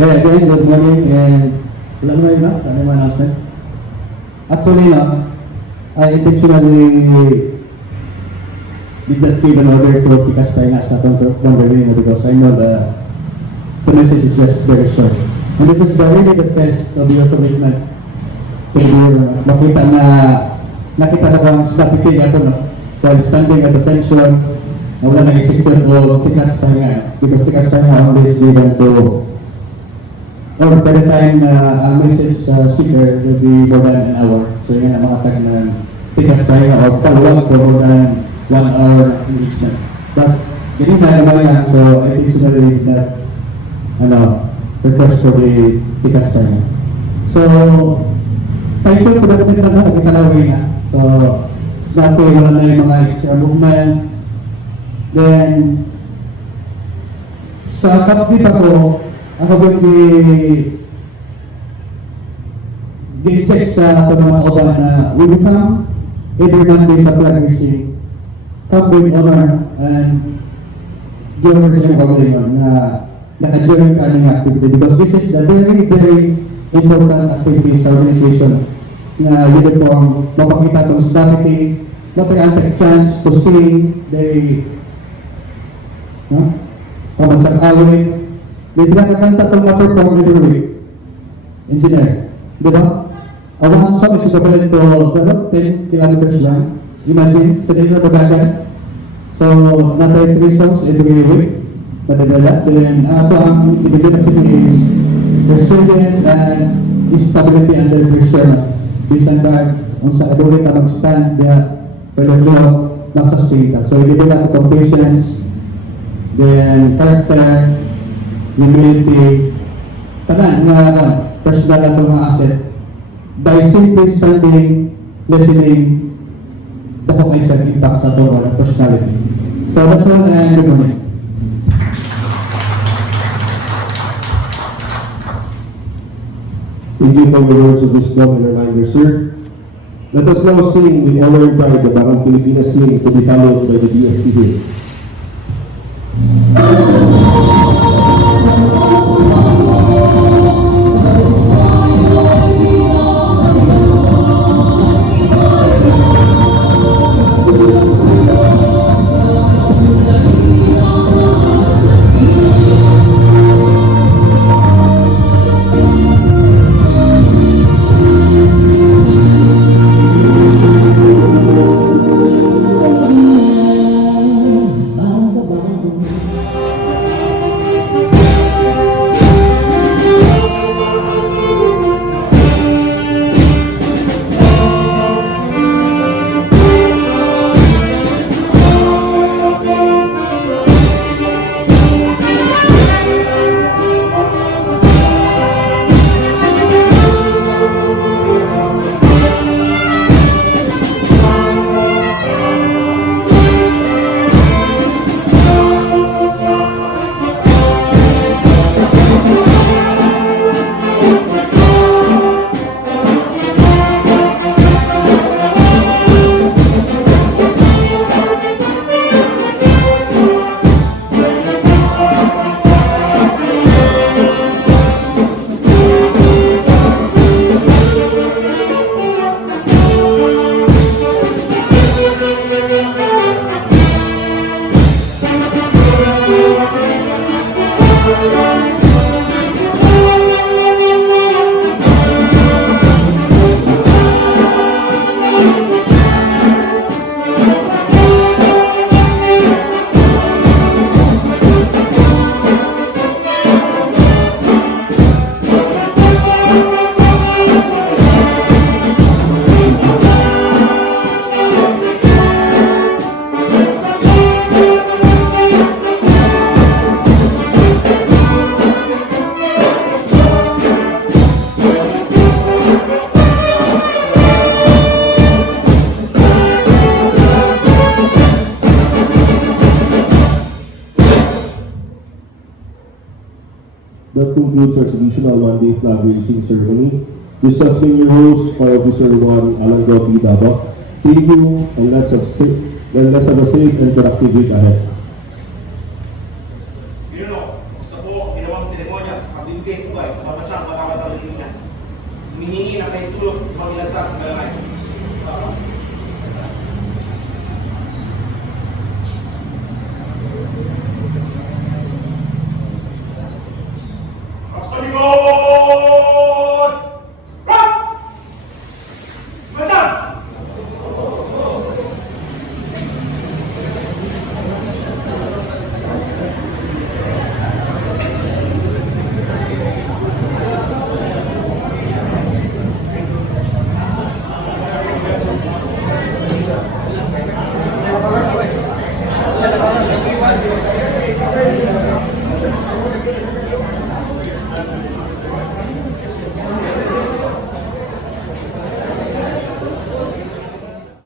Yeah, again, good morning and wala mo yun na? Ano mo announcement? Actually, no, I intentionally did not give an order to Pikas Finance sa Wondering because I know the message is just very short. And this is really the test of your commitment to your nakita na kang strategy ato, no? While standing at attention, wala nang execute o Pikas Finance because Pikas Finance always given to or by the time ang message speaker will be more than an hour. So yun ang mga tag na Pikas Finance or follow-up for more than 1 hour engagement. But ganun na naman lang, so I think sinabi that request for the Pikas Finance. So, tayo ko na natin na nagkalawin na. So, sa ato wala na yung mga extra movement. Then, sa kapit ako will check sa mga oban na we become every Monday sa flag raising. Come with honor and give us a pagkakas na naka-join ka ng activity because this is a very, very important activity sa organization na uniform, mapakita itong strategy, mapakita chance to see the pamansang awit. May pinakakanta itong ma-perform every week. Engineer, di ba? Ang song is equivalent to 10 kilometers lang. Imagine, sa dito na babagan. So, natay 3 songs every week. Madadala. Then, ito ang ibigay is resilience and stability under pressure. Bisan ba, kung sa ability ka mag-stand, pwede ko mag-sustain ka. So, ibigay natin itong patience, then character, humility, tanan nga personal at mga asset. By simply standing, listening, dako kayo sa impact sa ito personality. So that's all I am doing. Thank you for your words of wisdom and reminder, sir. Let us now sing with honor and pride the Bakang Pilipinas sing to be followed by the DFPD. That concludes our traditional one-day flag raising ceremony. We suspend your host, Fire Officer 1, Alanggaw P. Dabak. Thank you, and let's have a safe and productive week ahead. sa po ginawang seremonya sa pagbibigay ubay sa mabasang patawad ng Pilipinas. Humihingi na may tulong ng mga ilasang kalamay.